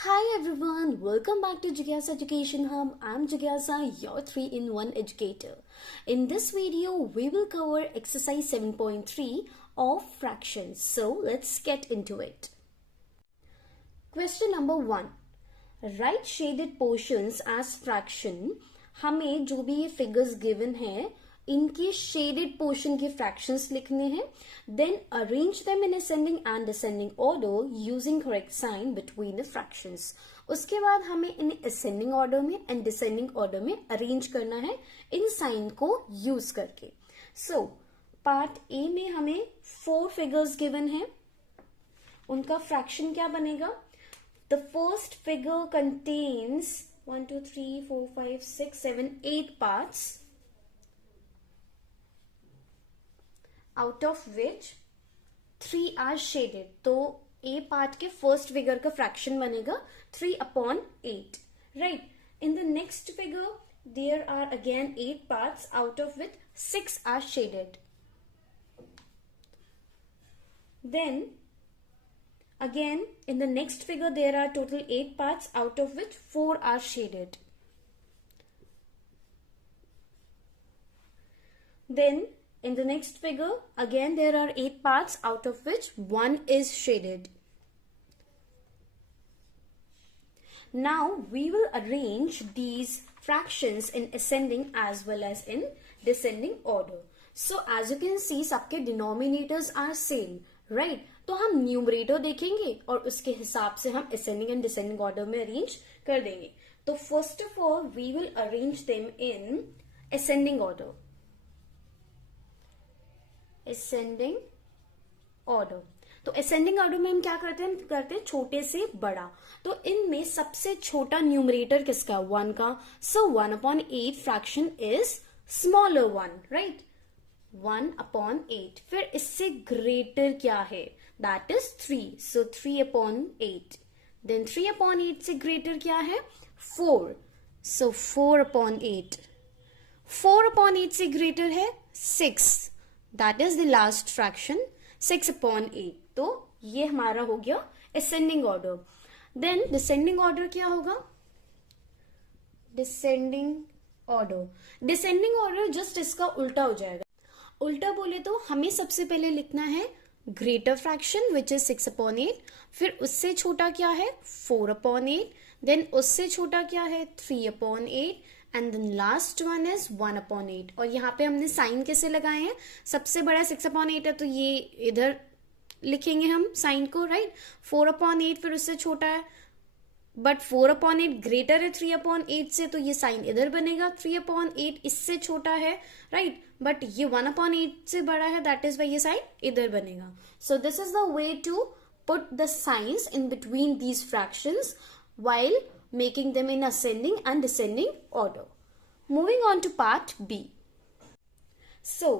Hi everyone, welcome back to Jigyasa Education Hub. I'm Jigyasa, your 3-in-1 educator. In this video, we will cover exercise 7.3 of fractions. So let's get into it. Question number 1. Write shaded portions as fraction. हमें जो भी ये figures given है इनके shaded portion के fractions लिखने हैं. Then arrange them in ascending and descending order using correct sign between the fractions. उसके बाद हमें इन असेंडिंग ऑर्डर में एंड डिसेंडिंग ऑर्डर में अरेंज करना है इन साइन को यूज करके. सो पार्ट ए में हमें 4 फिगर्स गिवन है. उनका फ्रैक्शन क्या बनेगा? The first figure contains 1 2 3 4 5 6 7 8 parts, out of which 3 are shaded. तो A part के first figure का fraction बनेगा 3/8. Right. In the next figure, there are again 8 parts, out of which 6 are shaded. Then, again, in the next figure, there are total 8 parts, out of which 4 are shaded. Then, in the next figure, again there are 8 parts, out of which 1 is shaded. Now we will arrange these fractions in ascending as well as in descending order. So as you can see, सबके denominators are same, right? तो हम numerator देखेंगे और उसके हिसाब से हम ascending and descending order में arrange कर देंगे. तो first of all, we will arrange them in ascending order. Ascending order. तो असेंडिंग ऑर्डर में हम क्या करते हैं? हम करते हैं छोटे से बड़ा. तो इनमें सबसे छोटा न्यूमरेटर किसका? 1 का. सो 1/8 fraction is smaller one, right? 1/8. फिर इससे ग्रेटर क्या है? That is 3. सो 3/8. देन 3/8 से ग्रेटर क्या है? 4. सो 4/8. 4/8 से ग्रेटर है 6. That is the last fraction, 6/8. तो ये हमारा हो गया ascending order. Then descending order क्या होगा? Descending order just इसका उल्टा हो जाएगा. उल्टा बोले तो हमें सबसे पहले लिखना है ग्रेटर फ्रैक्शन विच इज 6/8. फिर उससे छोटा क्या है? 4/8. देन उससे छोटा क्या है? 3/8. And then last one is 1/8. और यहाँ पे हमने साइन कैसे लगाए हैं? सबसे बड़ा 6/8 है तो ये इधर लिखेंगे हम साइन को, राइट? 4/8 फिर उससे छोटा है, बट 4/8 ग्रेटर है 3/8 से, तो ये साइन इधर बनेगा. 3/8 इससे छोटा है, राइट? बट ये 1/8 से बड़ा है, दैट इज वाई ये साइन इधर बनेगा. So this is the way to put the signs in between these fractions while making them in ascending and descending order. Moving on to part B. So,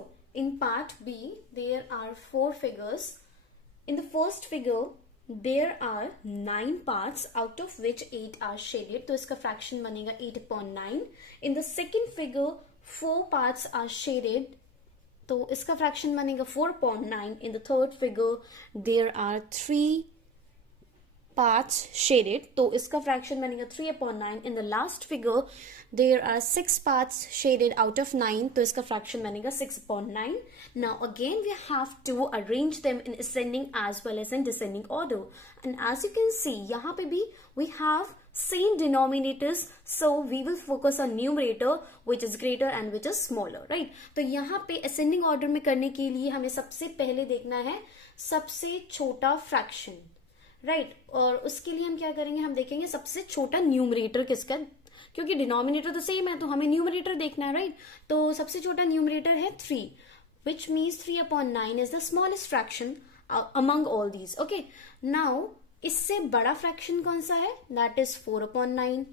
in part B, there are 4 figures. In the first figure, there are 9 parts, out of which 8 are shaded. तो इसका fraction बनेगा 8/9. In the second figure, 4 parts are shaded. तो इसका fraction बनेगा 4/9. In the third figure, there are 3 parts shaded. तो इसका fraction बनेगा 3/9. In the last figure, there are 6 parts shaded out of 9. तो इसका fraction बनेगा 6/9. Now again we have to arrange them in ascending as well as in descending order. And as you can see, यहाँ पे भी we have same denominators. So we will focus on numerator which is greater and which is smaller, right? तो यहाँ पे ascending order में करने के लिए हमें सबसे पहले देखना है सबसे छोटा fraction, राइट? और उसके लिए हम क्या करेंगे? हम देखेंगे सबसे छोटा न्यूमरेटर किसका, क्योंकि डिनोमिनेटर तो सेम है तो हमें न्यूमरेटर देखना है, राइट? तो सबसे छोटा न्यूमरेटर है 3, which means 3/9 is the smallest fraction among all these. Okay, now इससे बड़ा फ्रैक्शन कौन सा है? That is 4/9.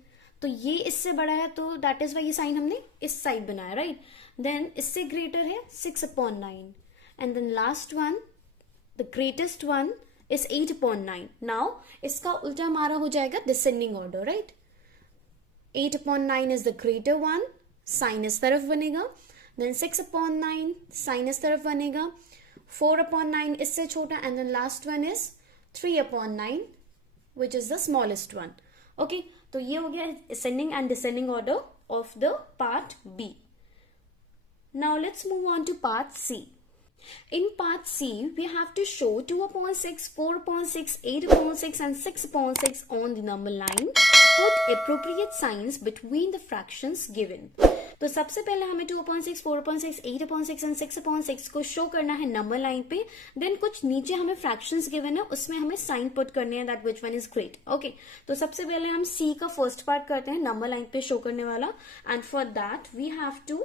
तो ये इससे बड़ा है तो दैट इज वाई ये साइन हमने इस साइड बनाया, राइट? देन इससे ग्रेटर है 6/9. And then last one, the greatest one is 8/9. Now इसका उल्टा हमारा हो जाएगा descending order, right? 8/9 is the greater one, sin इस तरफ बनेगा. Then 6/9 sin इस तरफ बनेगा. 4/9 इससे छोटा, and then last one is 3/9 which is the smallest one. Okay, तो ये हो गया ascending and descending order of the part B. Now let's move on to part C. In part C, we have to show 2/6, 4/6, 8/6 and 6/6 on the number line. Put appropriate signs between the fractions given. तो सबसे पहले हमें 2/6, 4/6, 8/6 and 6/6 को show करना है number line पे. Then कुछ नीचे हमें फ्रैक्शंस गिवन है, उसमें हमें साइन पुट करने हैं that which one is great. Okay, तो सबसे पहले हम सी का फर्स्ट पार्ट करते हैं नंबर लाइन पे शो करने वाला. And for that we have to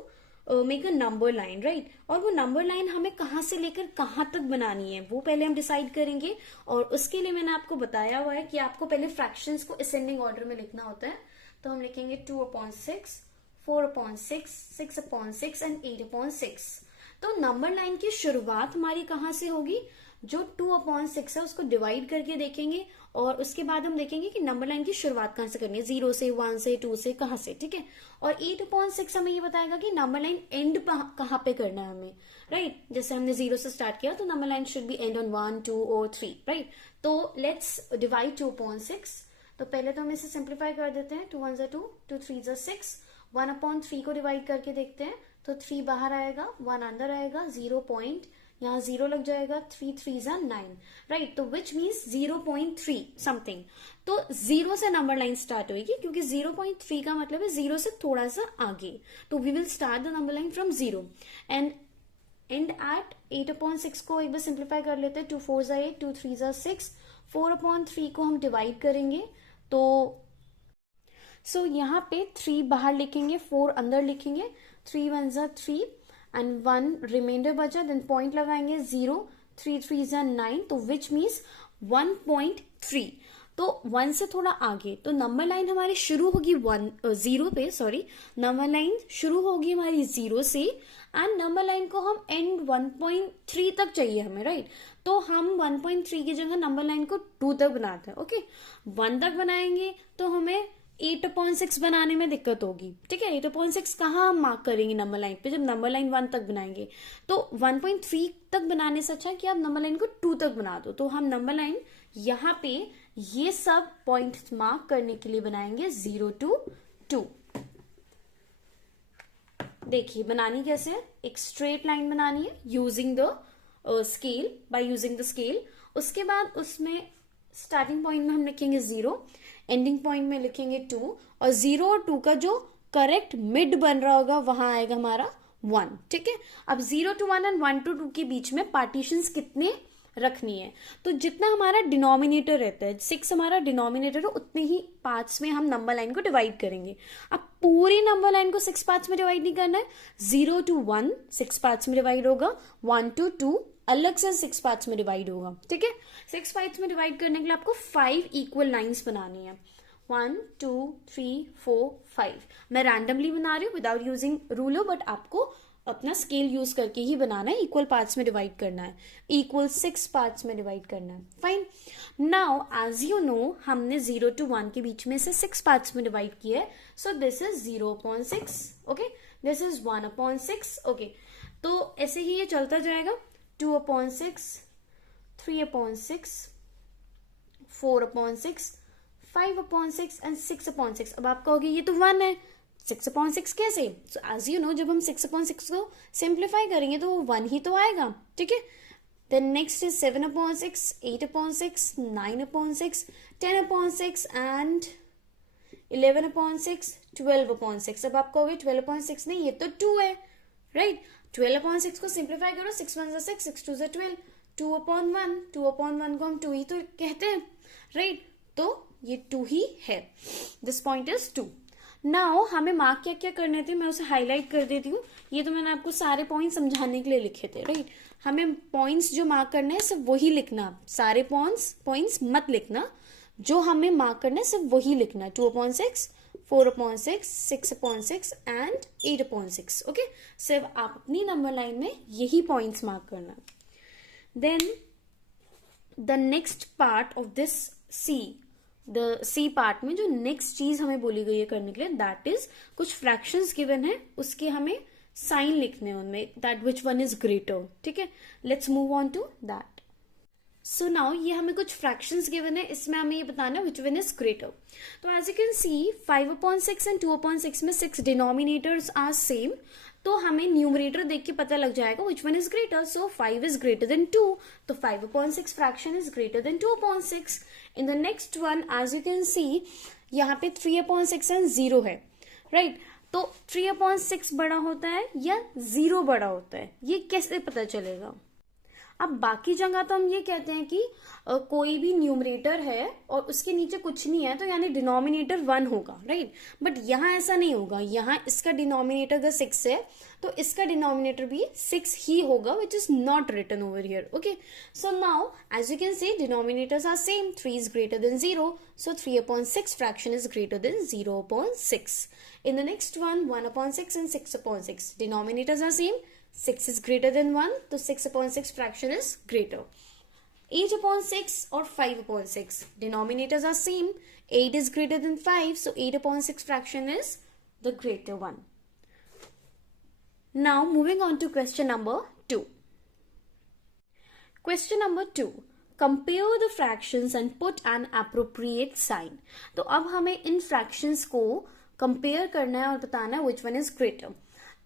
make a number line, right. और वो नंबर लाइन हमें कहां से लेकर कहां तक बनानी है वो पहले हम डिसाइड करेंगे. और उसके लिए मैंने आपको बताया हुआ है कि आपको पहले फ्रैक्शंस को असेंडिंग ऑर्डर में लिखना होता है. तो हम लिखेंगे 2/6, 4/6, 6/6 एंड 8/6. तो नंबर लाइन की शुरुआत हमारी कहां से होगी? जो 2/6 है उसको डिवाइड करके देखेंगे और उसके बाद हम देखेंगे कि नंबर लाइन की शुरुआत कहां से करनी है, 0 से, 1 से, 2 से, कहां से. ठीक है. और 8/6 हमें ये बताएगा कि नंबर लाइन एंड कहां पे करना है हमें, राइट. जैसे हमने 0 से स्टार्ट किया तो number line should be and on 1, 2 और 3, राइट. तो लेट्स डिवाइड 2/6. तो पहले तो हम इसे सिंप्लीफाई कर देते हैं. 2 1 2, 2 3 6. 1/3 को डिवाइड करके देखते हैं तो 3 बाहर आएगा, 1 अंदर आएगा, 0 पॉइंट यहाँ 0 लग जाएगा, 3 3 9, राइट. तो विच मीन्स 0.3 समथिंग. तो 0 से नंबर लाइन स्टार्ट होगी क्योंकि 0.3 का मतलब है 0 से थोड़ा सा आगे. तो we will start the number line from 0 and and at 8/6 को एक बार सिंप्लीफाई कर लेते हैं. 2 4 8, 2 3 6. 4/3 को हम डिवाइड करेंगे तो सो यहाँ पे 3 बाहर लिखेंगे, 4 अंदर लिखेंगे. 3 1 3 एंड 1 रिमाइंडर बचा. देन पॉइंट लगाएंगे 0, 3 3 9. तो विच मीन्स 1.3. तो 1 से थोड़ा आगे. तो नंबर लाइन हमारी शुरू होगी 0 पे, सॉरी, नंबर लाइन शुरू होगी हमारी 0 से एंड नंबर लाइन को हम एंड 1.3 तक चाहिए हमें, राइट. तो हम 1.3 की जगह नंबर लाइन को 2 तक बनाते हैं. ओके, 1 तक बनाएंगे तो हमें 8/6 बनाने में दिक्कत होगी. ठीक है, 8/6 कहाँ हम मार्क करेंगे नंबर लाइन पे जब नंबर लाइन 1 तक बनाएंगे. तो 1.3 तक बनाने से अच्छा है कि आप नंबर लाइन को 2 तक बना दो. तो हम नंबर लाइन यहाँ पे ये सब पॉइंट मार्क करने के लिए बनाएंगे 0 to 2. देखिए बनानी कैसे है. एक स्ट्रेट लाइन बनानी है using the scale, by using the scale. उसके बाद उसमें स्टार्टिंग पॉइंट में हम लिखेंगे 0, एंडिंग पॉइंट में लिखेंगे 2 और 0 और 2 का जो करेक्ट मिड बन रहा होगा वहां आएगा हमारा 1. ठीक है. अब 0 to 1 एंड 1 to 2 के बीच में पार्टीशंस कितने रखनी है? तो जितना हमारा डिनोमिनेटर रहता है, 6 हमारा डिनोमिनेटर है, उतने ही पार्ट्स में हम नंबर लाइन को डिवाइड करेंगे. अब पूरी नंबर लाइन को 6 पार्ट्स में डिवाइड नहीं करना है. 0 to 1 6 पार्ट्स में डिवाइड होगा, 1 to 2 अलग से 6 पार्ट्स में डिवाइड होगा. ठीक है. 6 पार्ट्स में डिवाइड करने के लिए आपको 5 इक्वल लाइंस बनानी है. 1 2 3 4 5. मैं रैंडमली बना रही हूँ विदाउट यूजिंग रूलर, बट आपको अपना स्केल यूज करके ही बनाना है. इक्वल पार्ट्स में डिवाइड करना है, इक्वल 6 पार्ट्स में डिवाइड करना है. Fine. Now as you know हमने 0 to 1 के बीच में से 6 पार्ट्स में डिवाइड किया है. सो this is 0/6. Okay, this is 1/6. Okay, तो ऐसे ही ये चलता जाएगा. 2/6, 3/6, 4/6, 5/6 एंड 6/6. अब आप कहोगे ये तो 1 है, 6/6 कैसे? सो एज यू नो जब हम 6/6 को सिंप्लीफाई करेंगे तो वो 1 ही तो आएगा. ठीक है. Then next is 7/6, 8/6, 9/6, 10/6 and 11/6, 12/6. अब आप कहोगे 12/6 नहीं, ये तो 2 है, राइट. 12/6 को सिंप्लीफाई करो. 6 1 6, 6 2 12. 2/1, 2/1 को हम 2 ही तो कहते हैं, राइट. तो ये 2 ही है. This point is 2. नाउ हमें मार्क क्या क्या करने थे मैं उसे हाईलाइट कर देती हूँ. ये तो मैंने आपको सारे पॉइंट समझाने के लिए लिखे थे, राइट. हमें पॉइंट्स जो मार्क करना है सिर्फ वही लिखना. सारे पॉइंट्स मत लिखना. जो हमें मार्क करना है सिर्फ वही लिखना. 2/6, 4/6, 6/6 एंड 8/6. ओके, सिर्फ आप अपनी नंबर लाइन में यही पॉइंट्स मार्क करना. Then the next part of this C part में जो नेक्स्ट चीज हमें बोली गई है करने के लिए, दैट इज कुछ फ्रैक्शंस गिवन है, उसके हमें साइन लिखने हैं उनमें, that which one is greater. ठीक है. Let's move on to that. So now ये हमें कुछ फ्रैक्शंस गिवन है, इसमें हमें ये बताना है विच वन इज ग्रेटर. तो as you can see 5/6 and 2/6 में 6 डिनोमिनेटर्स आर सेम, तो हमें न्यूमरेटर देख के पता लग जाएगा which one is greater. So 5 is greater than 2, तो 5/6 fraction is greater than 2/6. In the next one as you can see यहाँ पे 3/6 एंड 0 है, राइट. तो 3/6 बड़ा होता है या 0 बड़ा होता है, ये कैसे पता चलेगा. अब बाकी जगह तो हम ये कहते हैं कि कोई भी न्यूमरेटर है और उसके नीचे कुछ नहीं है तो यानी डिनोमिनेटर 1 होगा, राइट. बट यहाँ ऐसा नहीं होगा, यहाँ इसका डिनोमिनेटर अगर 6 है तो इसका डिनोमिनेटर भी 6 ही होगा, which is not written over here. Okay, so now as you can see denominators are same. 3 is greater than 0, so 3/6 fraction is greater than 0/6. In the next one, 1/6 and 6/6 denominators are same. 6 is greater than 1, so 6/6 fraction is greater. 8/6 or 5/6 denominators are same. 8 is greater than 5, so 8/6 fraction is the greater one. Now moving on to question number 2. Question number 2. Compare the fractions and put an appropriate sign. तो अब हमें इन fractions को compare करना है और बताना है which one is greater.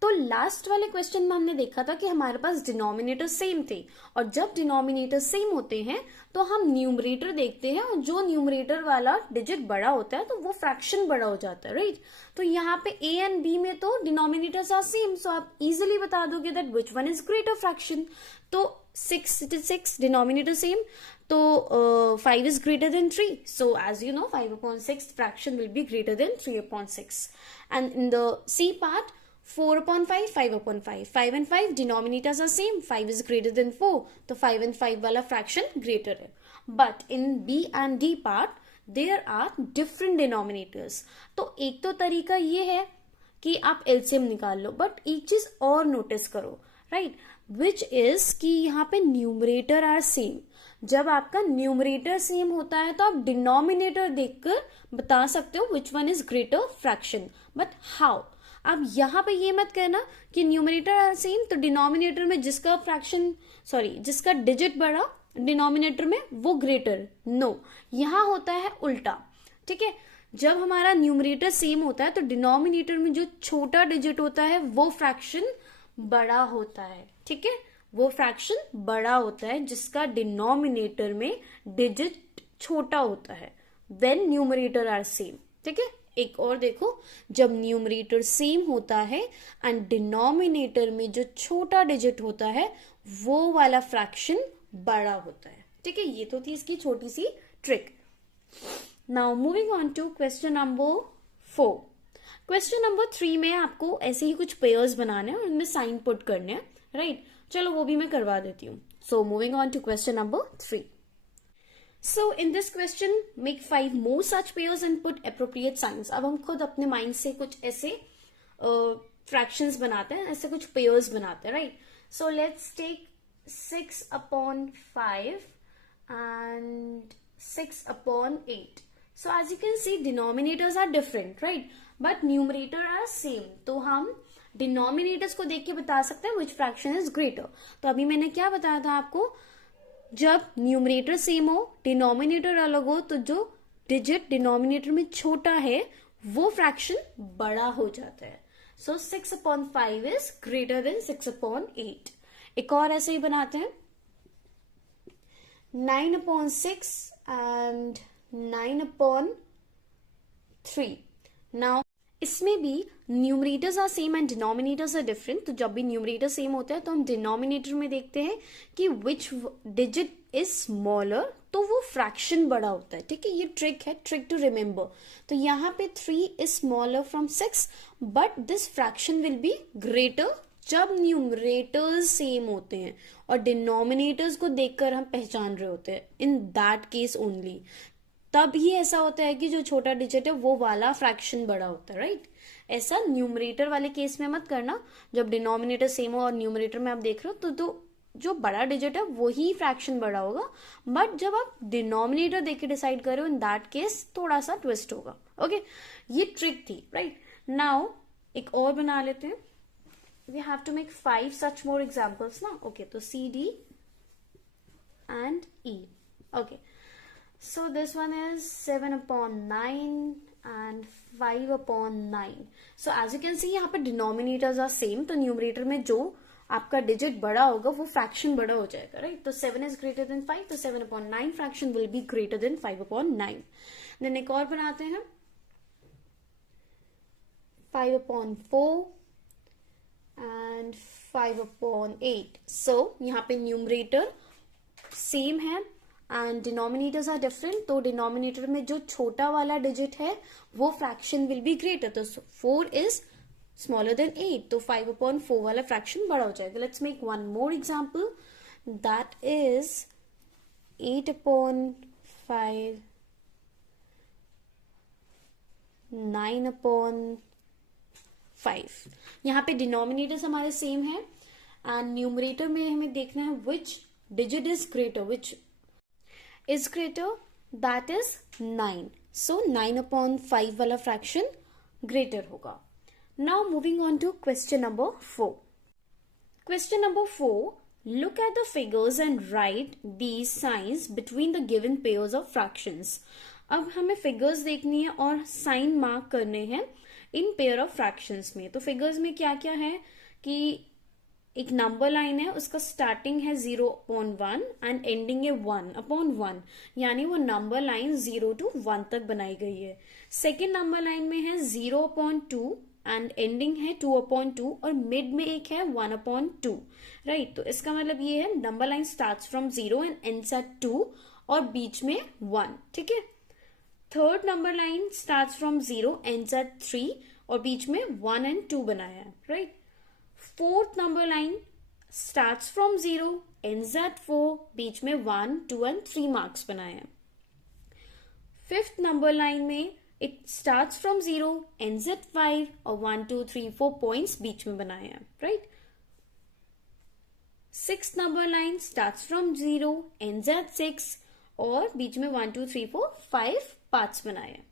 तो लास्ट वाले क्वेश्चन में हमने देखा था कि हमारे पास डिनोमिनेटर सेम थे, और जब डिनोमिनेटर सेम होते हैं तो हम न्यूमरेटर देखते हैं और जो न्यूमरेटर वाला डिजिट बड़ा होता है तो वो फ्रैक्शन बड़ा हो जाता है, राइट. तो यहाँ पे ए एंड बी में तो डिनोमिनेटर्स आर सेम, सो आप इजिली बता दोगे that which one is greater fraction. तो 6 डिनोमिनेटर सेम, तो 5 is greater than 3. So as you know, 5/6 fraction will be greater than 3/6. And in the C part, 4/5, 5/5. 5 and 5 denominators are same. 5 is greater than 4. तो 5 and 5 वाला fraction greater है. But in B and D part, there are different denominators. तो एक तो तरीका ये है कि आप LCM निकाल लो, बट एक चीज और नोटिस करो, राइट, विच इज कि यहाँ पे न्यूमरेटर आर सेम. जब आपका न्यूमरेटर सेम होता है तो आप डिनोमिनेटर देखकर बता सकते हो विच one is greater fraction. But how? अब यहाँ पे ये मत कहना कि न्यूमरेटर आर सेम तो डिनोमिनेटर में जिसका फ्रैक्शन जिसका डिजिट बड़ा डिनोमिनेटर में वो ग्रेटर. नो, यहाँ होता है उल्टा, ठीक है. जब हमारा न्यूमरेटर सेम होता है तो डिनोमिनेटर में जो छोटा डिजिट होता है वो फ्रैक्शन बड़ा होता है, ठीक है. वो फ्रैक्शन बड़ा होता है जिसका डिनोमिनेटर में डिजिट छोटा होता है व्हेन न्यूमरेटर आर सेम, ठीक है. एक और देखो, जब न्यूमरेटर सेम होता है एंड डिनोमिनेटर में जो छोटा डिजिट होता है वो वाला फ्रैक्शन बड़ा होता है, ठीक है. ये तो थी इसकी छोटी सी trick. Now moving on to question number 4. Question number 3 में आपको ऐसे ही कुछ पेयर्स बनाने हैं और उनमें साइन पुट करने हैं, राइट. चलो वो भी मैं करवा देती हूँ. So moving on to question number 3. So in this question, make 5 more such pairs and put appropriate signs. अब हम खुद अपने माइंड से कुछ ऐसे फ्रैक्शंस बनाते हैं, ऐसे कुछ पेयर्स बनाते हैं, right. So let's take 6/5 and 6/8. So as you can see, denominators are different, right? But numerator are same. तो हम डिनोमिनेटर्स को देख के बता सकते हैं विच फ्रैक्शन इज ग्रेटर. तो अभी मैंने क्या बताया था आपको, जब न्यूमरेटर सेम हो डिनोमिनेटर अलग हो तो जो डिजिट डिनोमिनेटर में छोटा है वो फ्रैक्शन बड़ा हो जाता है. सो 6/5 इज ग्रेटर देन 6/8. एक और ऐसे ही बनाते हैं 9/6 एंड 9/3. नाउ इसमें भी numerators are same and denominators are different. तो जब भी न्यूमरेटर सेम होता है तो हम डिनोमिनेटर में देखते हैं कि विच डिजिट इज स्मॉलर, तो वो फ्रैक्शन बड़ा होता है, ठीक है. ये ट्रिक है, ट्रिक टू रिमेंबर. तो यहाँ पे 3 is smaller from 6, but this fraction will be greater जब न्यूमरेटर्स सेम होते हैं और डिनोमिनेटर्स को देखकर हम पहचान रहे होते हैं. इन दैट केस ओनली तब ही ऐसा होता है कि जो छोटा डिजिट है वो वाला फ्रैक्शन बड़ा होता है, राइट. ऐसा न्यूमरेटर वाले केस में मत करना. जब डिनोमिनेटर सेम हो और न्यूमरेटर में आप देख रहे हो तो जो बड़ा डिजिट है वो ही फ्रैक्शन बड़ा होगा. बट जब आप डिनोमिनेटर देख के डिसाइड कर रहे हो इन दैट केस थोड़ा सा ट्विस्ट होगा. ओके, ये ट्रिक थी, राइट. नाउ एक और बना लेते हैं. We have to make 5 such more examples ना. ओके, तो CD and E. Okay, so this one is 7/9 and 5/9. So as you can see यहाँ पे डिनोमिनेटर्स आर सेम, तो न्यूमरेटर में जो आपका डिजिट बड़ा होगा वो फ्रैक्शन बड़ा हो जाएगा, राइट? तो 7 इज ग्रेटर देन 5, तो 7/9 fraction will be greater than 5/9. Then एक और बनाते हैं 5/4 एंड 5/8. सो यहाँ पे न्यूमरेटर सेम है एंड डिनोमिनेटर्स आर डिफरेंट, तो डिनोमिनेटर में जो छोटा वाला डिजिट है वो फ्रैक्शन विल बी ग्रेटर. तो 4 इज स्मॉलर देन 8, तो 5/4 वाला फ्रैक्शन बड़ा हो जाएगा. Let's make one more example, that is 8/5 9/5. यहाँ पे डिनोमिनेटर्स हमारे सेम है एंड न्यूमरेटर में हमें देखना है which digit is greater, which is greater, that is 9. So 9/5 वाला फ्रैक्शन ग्रेटर होगा. Now moving on to question number 4. Question number 4. Look at the figures and write these signs between the given pairs of fractions. अब हमें figures देखनी है और sign mark करने हैं in pair of fractions में. तो फिगर्स में क्या क्या है कि एक नंबर लाइन है, उसका स्टार्टिंग है 0/1 एंड एंडिंग है 1/1, यानी वो नंबर लाइन 0 to 1 तक बनाई गई है. सेकेंड नंबर लाइन में है 0/2 एंड एंडिंग है 2/2 और मिड में एक है 1/2, राइट? तो इसका मतलब ये है number line starts from 0 and ends at 2 और बीच में 1, ठीक है. Third number line starts from 0 ends at 3 और बीच में 1 and 2 बनाया है, right? Fourth number line starts from 0 ends at 4, बीच में 1, 2 and 3 मार्क्स बनाया है. फिफ्थ नंबर लाइन में it starts from 0 ends at 5 और 1 2 3 4 पॉइंट्स बीच में बनाया है, right? Six number line starts from 0 ends at 6 और बीच में 1 2 3 4 5 पार्ट्स बनाए हैं.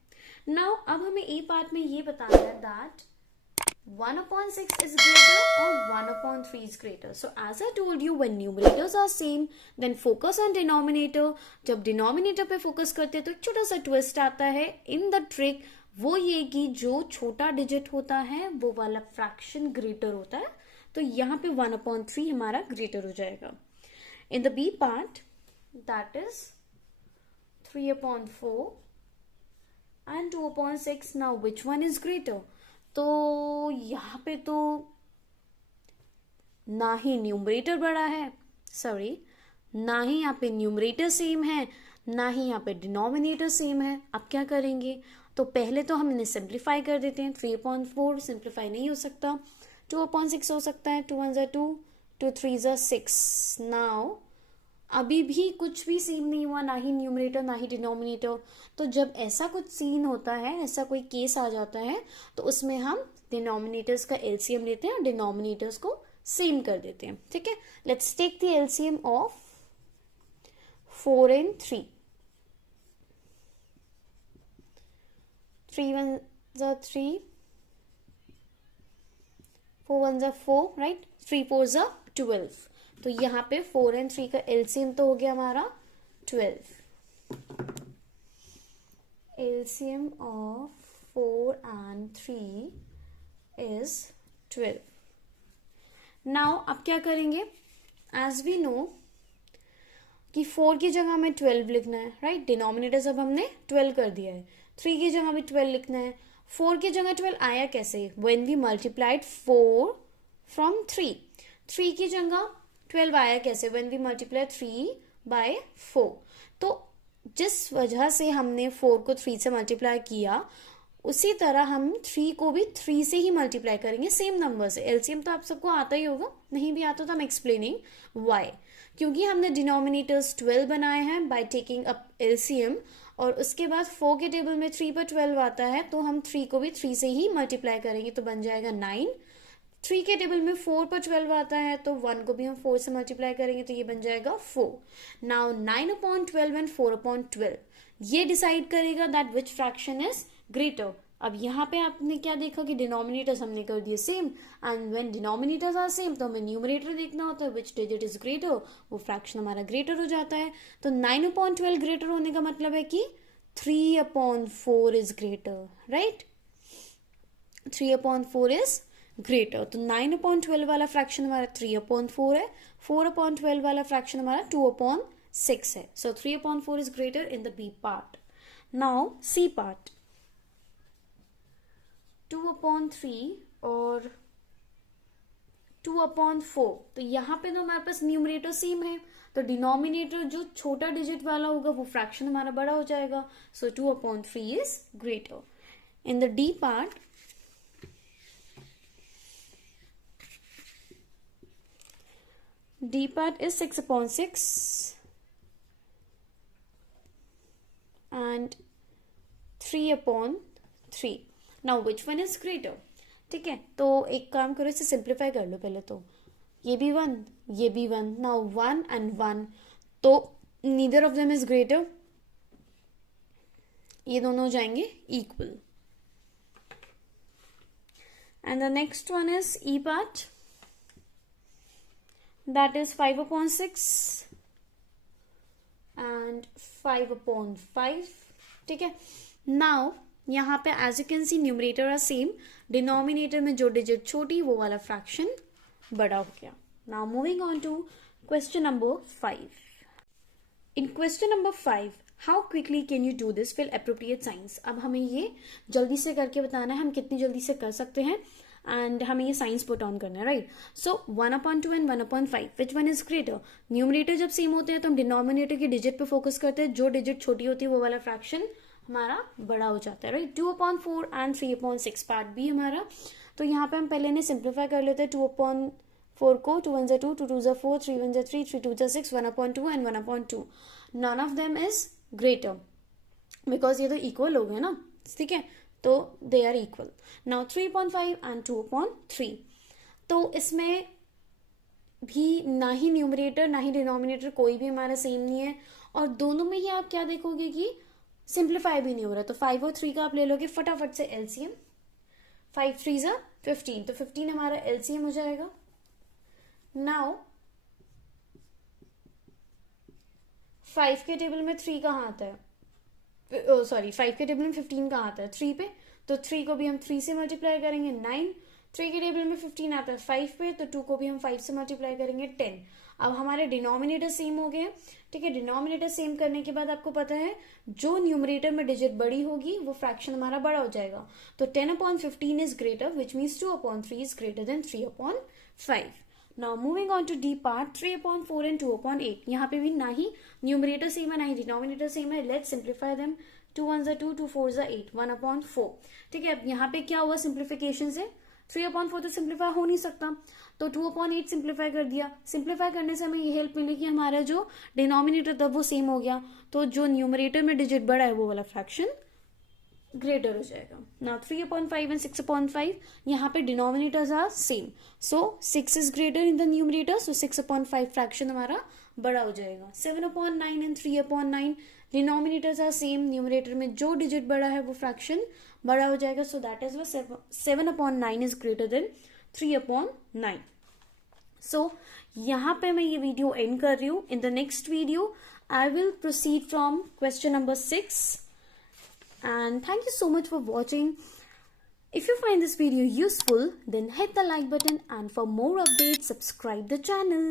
नाउ अब हमें ए पार्ट में ये बताना है that 1/6 is greater or 1/3 is greater. So as I told you, when numerators are same, then focus on denominator. जब डिनोमिनेटर पे फोकस करते हैं तो एक छोटा सा ट्विस्ट आता है इन द ट्रिक, वो ये कि जो छोटा डिजिट होता है वो वाला फ्रैक्शन ग्रेटर होता है. तो यहाँ पे 1/3 हमारा ग्रेटर हो जाएगा. In the B part that is 3/4 and 2/6. Now which one is greater? तो यहाँ पे तो ना ही न्यूमरेटर बड़ा है, सॉरी, ना ही यहाँ पे न्यूमरेटर सेम है, ना ही यहाँ पे डिनोमिनेटर सेम है. अब क्या करेंगे? तो पहले तो हम इन्हें सिंप्लीफाई कर देते हैं. 3/4 सिंप्लीफाई नहीं हो सकता, 2/6 हो सकता है. 2 1 2, 2 3 6. नाउ अभी भी कुछ भी सीन नहीं हुआ, ना ही न्यूमरेटर ना ही डिनोमिनेटर. तो जब ऐसा कुछ सीन होता है, ऐसा कोई केस आ जाता है, तो उसमें हम डिनोमिनेटर्स का एलसीएम लेते हैं और डिनोमिनेटर्स को सेम कर देते हैं, ठीक है. Let's take the LCM of 4 and 3. 3 1 3, 4 1 4, right? 3 4 12. तो यहाँ पे 4 and 3 का एलसीएम तो हो गया हमारा 12. LCM of 4 and 3 is 12. Now अब क्या करेंगे? एज वी नो कि 4 की जगह हमें 12 लिखना है, राइट? डिनोमिनेटर सब हमने 12 कर दिया है. 3 की जगह भी 12 लिखना है. 4 की जगह 12 आया कैसे? When we multiplied 4 from 3. 3 की जगह 12 आया कैसे? When we multiply 3/4. तो जिस वजह से हमने 4 को 3 से मल्टीप्लाई किया, उसी तरह हम 3 को भी 3 से ही मल्टीप्लाई करेंगे सेम नंबर से. एलसीएम तो आप सबको आता ही होगा, नहीं भी आता तो हम एक्सप्लेनिंग वाई. क्योंकि हमने डिनोमिनेटर्स 12 बनाए हैं बाय टेकिंग अप एलसीएम, और उसके बाद 4 के टेबल में 3 पर 12 आता है, तो हम 3 को भी 3 से ही मल्टीप्लाई करेंगे, तो बन जाएगा 9. 3 के टेबल में 4 पर 12 आता है, तो 1 को भी हम 4 से मल्टीप्लाई करेंगे, तो ये बन जाएगा 4. नाउ 9/12 एंड 4/12 ये डिसाइड करेगा that which fraction is greater. अब यहाँ पे आपने क्या देखा कि डिनोमिनेटर्स हमने कर दिए same, and when denominators are same तो हमें न्यूमरेटर देखना होता है विच डिजिट इज ग्रेटर, वो फ्रैक्शन हमारा ग्रेटर हो जाता है। तो 9/12 ग्रेटर होने का मतलब है कि 3/4 is greater, right, 3/4 is greater. तो 9/12 वाला फ्रैक्शन हमारा 3/4 है, 4/12 वाला फ्रैक्शन हमारा 2/6 है। So 3/4 is greater in the B part. Now C part, 2/3 और 2/4, तो यहाँ पे तो हमारे पास न्यूमरेटर सेम है, तो डिनोमिनेटर जो छोटा डिजिट वाला होगा वो फ्रैक्शन हमारा बड़ा हो जाएगा। सो 2/3 is greater. In the D part, D part is 6/6 and 3/3. Now which one is greater? ठीक है, तो एक काम करो, इसे सिंप्लीफाई कर लो पहले। तो ये भी 1, ये भी 1, नाउ 1 and 1, तो neither of them is greater, ये दोनों हो जाएंगे equal. And the next one is E part, that is 5/6 and 5/5, ठीक है। नाउ यहाँ पे as you can see numerator are same, denominator में जो डिजिट छोटी वो वाला फ्रैक्शन बड़ा हो गया। Now moving on to question number 5। In question number 5, how quickly can you do this, fill appropriate signs. अब हमें ये जल्दी से करके बताना है हम कितनी जल्दी से कर सकते हैं, एंड हमें ये साइंस पुट ऑन करना है, right. So 1/2 and 1/5, which one is greater. Numerator जब सेम होते हैं तो हम डिनोमिनेटर की डिजिट पे फोकस करते हैं, जो डिजिट छोटी होती है वो वाला फ्रैक्शन हमारा बड़ा हो जाता है, राइट। 2/4 एंड 3/6 पार्ट बी हमारा। तो यहाँ पे हम पहले ने सिंप्लीफाई कर लेते हैं। 2/4 को 2 1 2, 2 2 4, 3 1 3, 3 2 6, 1/2 and 1/2। None of them is greater because ये तो इक्वल हो गए ना, ठीक है, तो they are equal. Now 3/5 and 2/3, तो इसमें भी ना ही न्यूमरेटर ना ही डिनोमिनेटर कोई भी हमारा सेम नहीं है, और दोनों में ही आप क्या देखोगे कि सिंप्लीफाई भी नहीं हो रहा। तो 5 और 3 का आप ले लोगे फटाफट से एलसीएम, 5 3 15, तो 15 हमारा एलसीएम हो जाएगा। नाउ 5 के टेबल में 3 कहाँ आता है, सॉरी 5 के टेबल में 15 कहाँ आता है, 3 पे, तो 3 को भी हम 3 से मल्टीप्लाई करेंगे 9। 3 के टेबल में 15 आता है 5 पे, तो 2 को भी हम 5 से मल्टीप्लाई करेंगे 10। अब हमारे डिनोमिनेटर सेम हो गए, ठीक है। डिनोमिनेटर सेम करने के बाद आपको पता है जो न्यूमरेटर में डिजिट बड़ी होगी वो फ्रैक्शन हमारा बड़ा हो जाएगा। तो 10/15 is greater, which means 2/3 is greater than 3/5। Now moving on to D part, 3/4 and 2/8। यहाँ पे भी ना ही न्यूमरेटर सेम है ना ही डिनोमिनेटर सेम है। Let's simplify them. 2 1 2, 2 4 8, 1/4, ठीक है। अब यहाँ पे क्या हुआ सिंप्लीफिकेशन से, 3/4 तो सिंप्लीफाई हो नहीं सकता, तो 2/8 सिंप्लीफाई कर दिया। सिंप्लीफाई करने से हमें ये हेल्प मिली कि हमारा जो डिनोमिनेटर था वो सेम हो गया, तो जो न्यूमरेटर में डिजिट बड़ा है वो वाला फ्रैक्शन ग्रेटर हो जाएगा। नाउ 3/5 एंड 6/5, यहाँ पे denominators are same, so 6 is greater in the numerator, so 6/5 fraction हमारा बड़ा हो जाएगा। 7/9 and 3/9, denominators are same, numerator में जो डिजिट बड़ा है वो फ्रैक्शन बड़ा हो जाएगा, so that is 7/9 is greater then 3/9। सो यहाँ पे मैं ये वीडियो एंड कर रही हूँ। इन the next video I will proceed from question number 6, and thank you so much for watching. If you find this video useful, then hit the like button, and for more updates subscribe the channel.